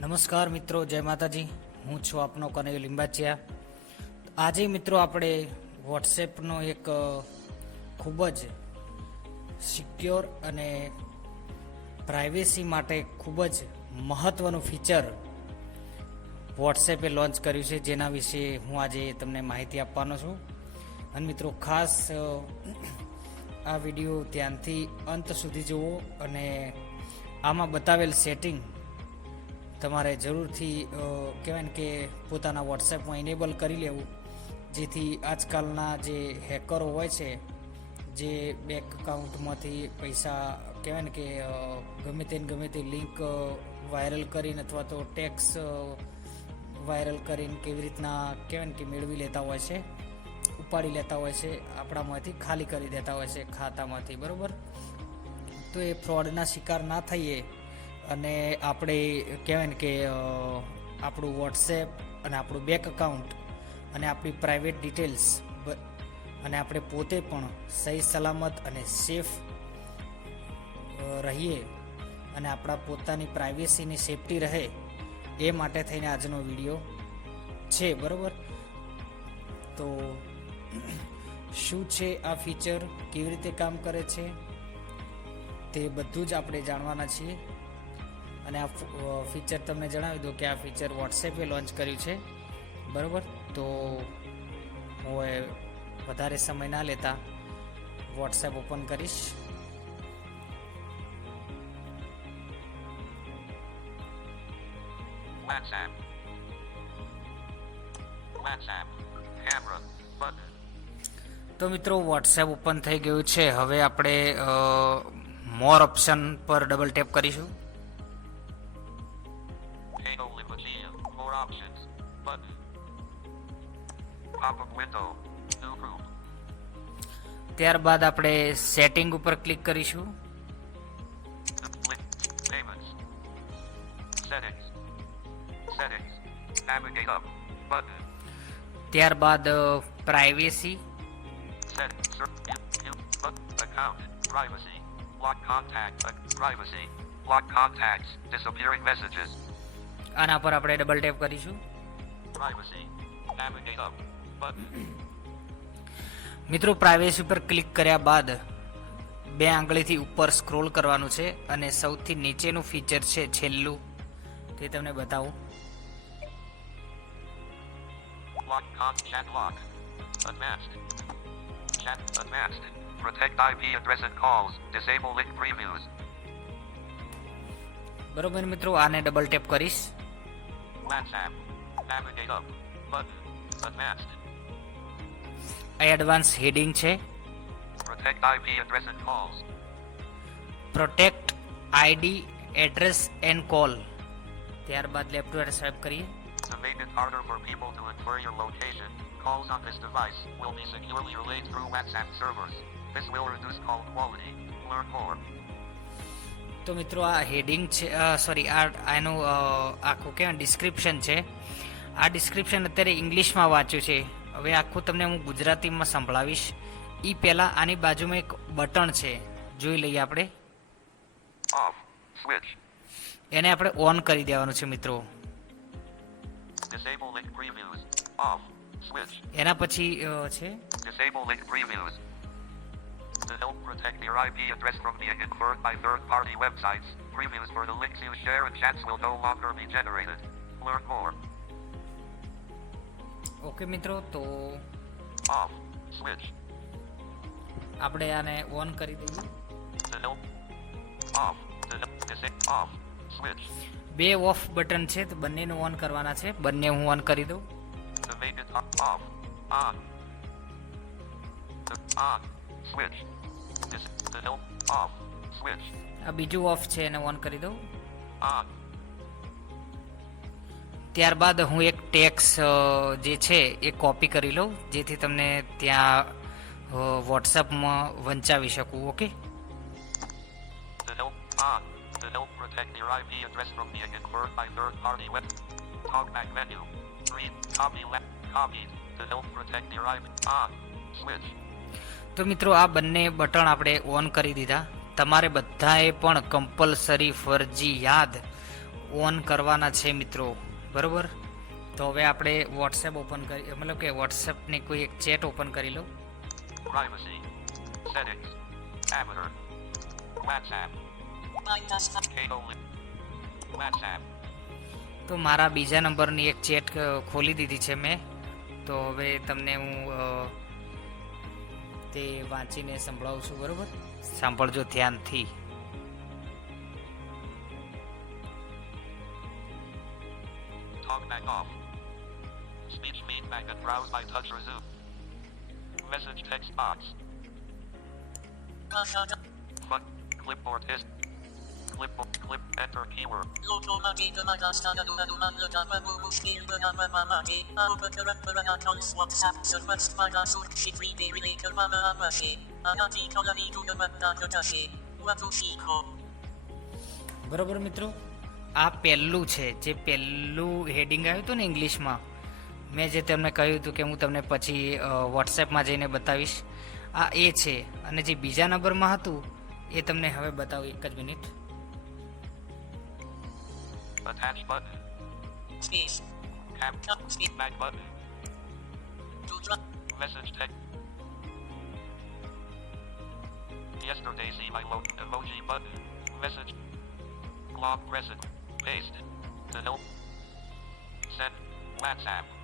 નમસ્કાર મિત્રો, જય માતાજી. હું છું આપનો કનૈયો લિંબાચિયા. આજે મિત્રો આપણે વોટ્સએપનો એક ખૂબ જ સિક્યોર અને પ્રાઇવેસી માટે ખૂબ જ મહત્વનું ફીચર વોટ્સએપે લોન્ચ કર્યું છે, જેના વિશે હું આજે તમને માહિતી આપવાનો છું. અને મિત્રો, ખાસ આ વીડિયો ધ્યાનથી અંત સુધી જુઓ અને આમાં બતાવેલ સેટિંગ તમારે જરૂરથી કહેવાય ને કે પોતાના વોટ્સએપમાં ઇનેબલ કરી લેવું. જેથી આજકાલના જે હેકરો હોય છે, જે બેંક એકાઉન્ટમાંથી પૈસા, કહેવાય ને કે ગમે તે ગમે તે લિંક વાયરલ કરીને અથવા તો ટેક્સ વાયરલ કરીને કેવી રીતના, કહેવાય ને કે મેળવી લેતા હોય છે, ઉપાડી લેતા હોય છે, આપણામાંથી ખાલી કરી દેતા હોય છે ખાતામાંથી, બરાબર? તો એ ફ્રોડના શિકાર ના થઈએ. અને આપણે કહેવાય ને કે આપણું વોટ્સએપ અને આપણું બેંક એકાઉન્ટ અને આપણી પ્રાઇવેટ ડિટેલ્સ અને આપણે પોતે પણ સહી, સલામત અને સેફ રહીએ અને આપણા પોતાની પ્રાઇવેસીની સેફટી રહે એ માટે થઈને આજનો વીડિયો છે, બરાબર? તો શું છે આ ફીચર કેવી રીતે કામ કરે છે? તે બધું જ આપણે જાણવાના છીએ. અને આ ફીચર તમને જણાવી દઉં કે આ ફીચર વોટ્સએપે લોન્ચ કર્યું છે બરાબર તો હું વધારે સમય ના લેતા વોટ્સએપ ઓપન કરીશ WhatsApp. WhatsApp. Camera. Button. તો મિત્રો વોટ્સએપ ઓપન થઈ ગયું છે હવે આપણે મોર ઓપ્શન પર ડબલ ટેપ કરીશું Button. Pop-up window. New group. ત્યારબાદ આપણે સેટિંગ ઉપર ક્લિક કરીશું Link. Payments. Settings. Settings. Navigate up. Button. ત્યારબાદ privacy. Account. Privacy. Contact. Uh, privacy. Contacts. Disappearing messages. આના પર આપણે ડબલ ટેપ કરીશું Privacy. Navigate up. Button. મિત્રો પ્રાઇવેસી પર ક્લિક કર્યા બાદ બે આંગળીથી ઉપર સ્ક્રોલ કરવાનું છે અને સૌથી નીચેનું ફીચર છે છેલ્લું તે તમને બતાવું. બરોબર મિત્રો આને ડબલ ટેપ કરીશ WhatsApp. Navigate up. Button. Advanced. આ એડવાન્સ હેડિંગ છે Protect IP address and calls. Protect ID address and call ત્યારબાદ લેફ્ટ ટુ રાઇટ સ્વાઇપ કરીએ To make it harder for people to infer your location, calls on this device will be securely relayed through WhatsApp servers. This will reduce call quality. Learn more. તો મિત્રો આ heading છે sorry આ આનું અ, આખું કેવાય description છે આ ડિસ્ક્રિપ્શન અત્યારે ઇંગ્લિશમાં વાંચ્યું છે હવે આખું તમને હું ગુજરાતીમાં સંભળાવીશ એ પહેલાં આની બાજુમાં એક બટન છે જોઈ લઈએ આપણે. એને આપણે ઓન કરી દેવાનું છે મિત્રો. એના પછી છે Disable link previews. To help protect your IP address from being inferred by third-party websites, previews for the links you share in chats will no longer be generated. Learn more. Okay મિત્રો તો. આપણે આને on કરી દઈએ. બે of button છે તો બંનેને ઓન કરવાના છે બંને હું ઓન કરી દઉં. આ બીજું ઓફ છે એને ઓન કરી દઉં. ત્યારબાદ હું એક ટેક્સ જે છે એ કોપી કરી લઉં જેથી તમને ત્યાં વોટ્સઅપમાં વંચાવી શકું ઓકે. તો મિત્રો આ બંને બટન આપણે ઓન કરી દીધા તમારે બધાએ પણ કમ્પલસરી ફરજી યાદ ઓન કરવાના છે મિત્રો બરોબર તો હવે આપણે વોટ્સએપ ઓપન કરી મતલબ કે વોટ્સએપની કોઈ એક ચેટ ઓપન કરી લો privacy settings Amateur. WhatsApp. WhatsApp. તો મારા બીજા નંબરની એક ચેટ ખોલી દીધી છે મેં તો હવે તમને હું તે વાંચીને સંભળાવું છું બરોબર સાંભળજો ધ્યાનથી Speech feedback and browse by touch or zoom. Message text box. But clipboard is clipboard clip enter keyword. બરોબર મિત્રો આ પહેલું છે જે પહેલું હેડિંગ આવ્યું હતું ને ઇંગ્લિશમાં મેં જે તમને કહ્યું હતું કે હું તમને પછી વોટ્સએપમાં જઈને બતાવીશ આ એ છે અને જે બીજા નંબરમાં હતું એ તમને હવે બતાવું એક જ minute Attach button. Cap back button. Message text. Yesterday see my load emoji button. Message. Clock present. Paste. To help. Send. WhatsApp.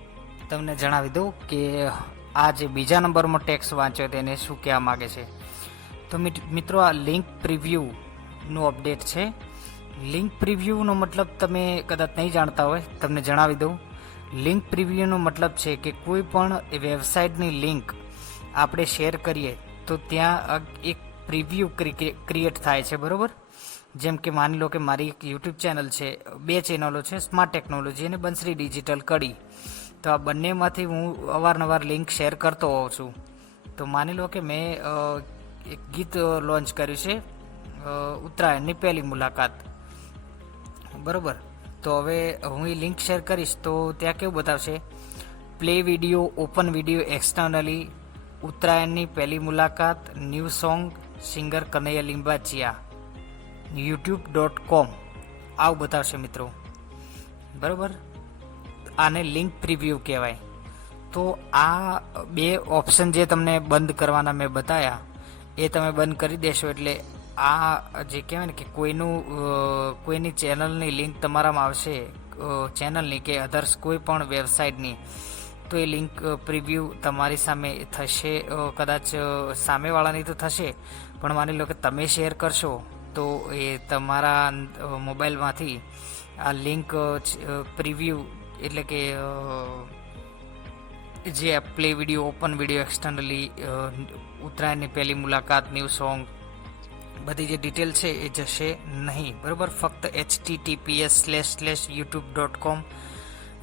તમને જણાવી દઉં કે આ જે બીજા નંબરમાં ટેક્સ વાંચ્યો તેને શું કહેવા માગે છે? તો મિત- મિત્રો, આ લિંક પ્રિવ્યૂનું અપડેટ છે. લિંક પ્રિવ્યૂનો મતલબ તમે કદાચ નહીં જાણતા હોય, તમને જણાવી દઉં. લિંક પ્રિવ્યૂનો મતલબ છે કે કોઈ પણ વેબસાઇટની લિંક આપણે શેર કરીએ, તો ત્યાં એક પ્રિવ્યૂ ક્રિએટ થાય છે, બરાબર? જેમ કે માની લો કે મારી એક યુટ્યુબ ચેનલ છે, બે ચેનલો છે, સ્માર્ટ ટેકનોલોજી અને બંસરી ડિજિટલ કડી. તો આ બંનેમાંથી હું અવારનવાર લિંક શેર કરતો હોઉં છું. તો માની લો કે મેં એક ગીત લોન્ચ કર્યું છે ઉત્તરાયણની પહેલી મુલાકાત. બરાબર? તો હવે હું એ લિંક શેર કરીશ, તો ત્યાં કેવું બતાવશે? Play video open video externally ઉત્તરાયણની પહેલી મુલાકાત new song singer Kanaiya Limbachiya YouTube dot com આવું બતાવશે મિત્રો. બરોબર? આને લિંક પ્રિવ્યૂ કહેવાય. તો આ બે ઓપ્શન જે તમને બંધ કરવાના મેં બતાવ્યા એ તમે બંધ કરી દેશો એટલે આ જે કહેવાય ને કે કોઈનું કોઈની ચેનલની લિંક તમારામાં આવશે ચેનલની કે અધર્સ કોઈ પણ વેબસાઇટની તો એ લિંક પ્રિવ્યૂ તમારી સામે થશે કદાચ સામેવાળાની તો થશે, પણ માની લો કે તમે શેર કરશો, તો એ તમારા મોબાઈલમાંથી આ લિંક પ્રિવ્યૂ એટલે કે જે play video open video externally ઉત્તરાયણની પહેલી મુલાકાત ન્યૂ સોંગ બધી જે ડિટેલ છે એ જશે નહીં. બરાબર? ફક્ત H TTPS slash slash YouTube dot com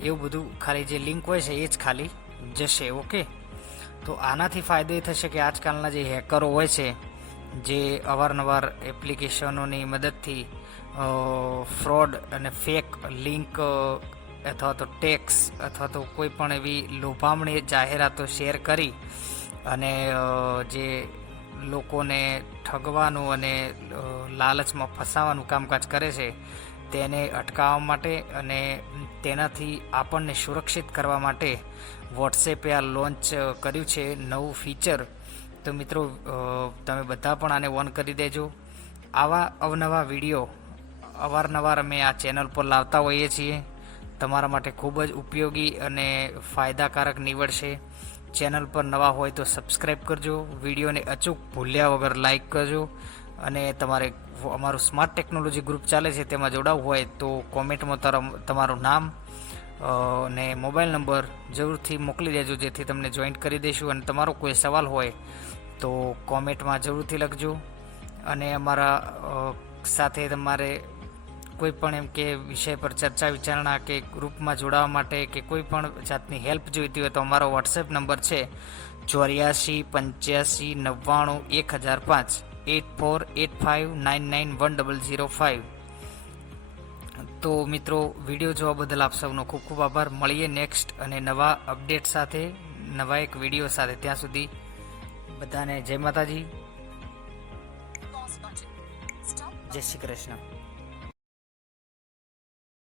એવું બધું ખાલી જે લિંક હોય છે એ જ ખાલી જશે ઓકે તો આનાથી ફાયદો એ થશે કે આજકાલના જે હેકરો હોય છે, જે અવારનવાર એપ્લિકેશનોની મદદથી ફ્રોડ અને ફેક લિંક અથવા તો ટેક્સ અથવા તો કોઈ પણ એવી લોભામણી જાહેરાતો શેર કરી અને જે લોકોને ઠગવાનું અને લાલચમાં ફસાવાનું કામકાજ કરે છે, તેને અટકાવવા માટે અને તેનાથી આપણને સુરક્ષિત કરવા માટે વોટ્સએપે આ લોન્ચ કર્યું છે નવું ફીચર. તો મિત્રો તમે બધા પણ આને ઓન કરી દેજો. આવા અવનવા વીડિયો અવારનવાર અમે આ ચેનલ પર લાવતા હોઈએ છીએ. તમારા માટે ખૂબ જ ઉપયોગી અને ફાયદાકારક નીવડશે. ચેનલ પર નવા હોય તો સબસ્ક્રાઈબ કરજો. વિડીયોને અચૂક ભૂલ્યા વગર લાઈક કરજો. અને તમારે અમારું સ્માર્ટ ટેકનોલોજી ગ્રુપ ચાલે છે તેમાં જોડાવવું હોય તો કોમેન્ટમાં તમારું નામ અને મોબાઈલ નંબર જરૂરથી મોકલી દેજો જેથી તમને જોઈન્ટ કરી દઈશું. અને તમારો કોઈ સવાલ હોય તો કોમેન્ટમાં જરૂરથી લખજો. અને અમારા સાથે તમારે કોઈ પણ એમ કે વિષય પર ચર્ચા વિચારણા કે ગ્રુપમાં જોડાવા માટે કે કોઈ પણ જાતની હેલ્પ જોઈતી હોય તો અમારો વોટ્સએપ નંબર છે ચોર્યાસી પંચ્યાસી નવ્વાણું એક હજાર પાંચ eight four eight five nine nine one double zero five તો મિત્રો વીડિયો જોવા બદલ આપ સૌનો ખૂબ ખૂબ આભાર. મળીએ નેક્સ્ટ અને નવા અપડેટ સાથે નવા એક વીડિયો સાથે. ત્યાં સુધી બધાને જય માતાજી. જય શ્રી કૃષ્ણ.